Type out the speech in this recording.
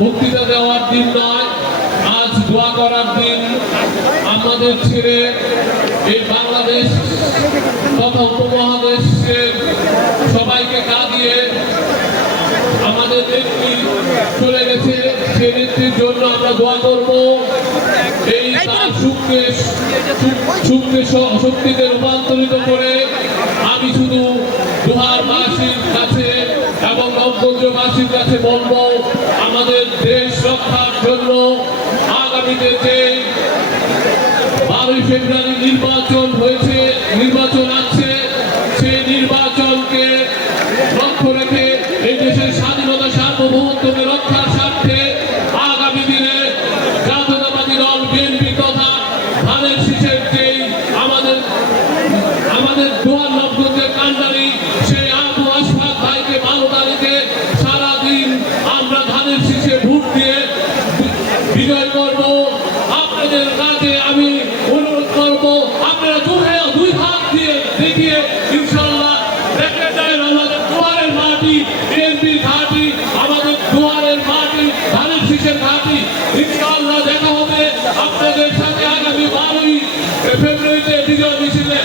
বক্তৃতা দেওয়ার দিন নয়, আজ দোয়া করার দিন। আমাদের ছেড়ে এই বাংলাদেশ তথা উপমহাদেশের সবাইকে কাঁদিয়ে আমাদের নেত্রী চলে গেছে, সে নেত্রীর জন্য আমরা দোয়া করব। এই তার সুখকে শক্তিতে রূপান্তরিত করে আমি শুধু দুহারবাসীর কাছে এবং নবগঞ্জবাসীর কাছে বলবো, আমাদের দেশ রক্ষার জন্য আগামীতে যে 12 ফেব্রুয়ারি নির্বাচন আছে, সেই নির্বাচনকে লক্ষ্য রেখে এই দেশের স্বাধীনতা সার্বভৌমত্বকে রক্ষার স্বার্থে আগামী দিনে জাতীয়তাবাদী দল বিএনপি তথা ধানের শীষের যেই আমাদের দুয়ার নবগঞ্জের কান্ডারি সেই আবু আশফাক ভাইকে 12 তারিখে সারাদিন আমরা ধানের শীষে ভোট দিয়ে বিজয় করব। আপনাদের কাছে আমি অনুরোধ করব, আপনারা দুই হাত দিয়ে দেখিয়ে ইনশাআল্লাহ দেখে দেন আমাদের দুয়ারের মাটি বিএনপির ঘাঁটি, আমাদের দুয়ারের মাটি ধানের শীষের ঘাঁটি। ইনশাআল্লাহ দেখা হবে আপনাদের সাথে আগামী 12 ফেব্রুয়ারিতে বিজয় মিছিলে।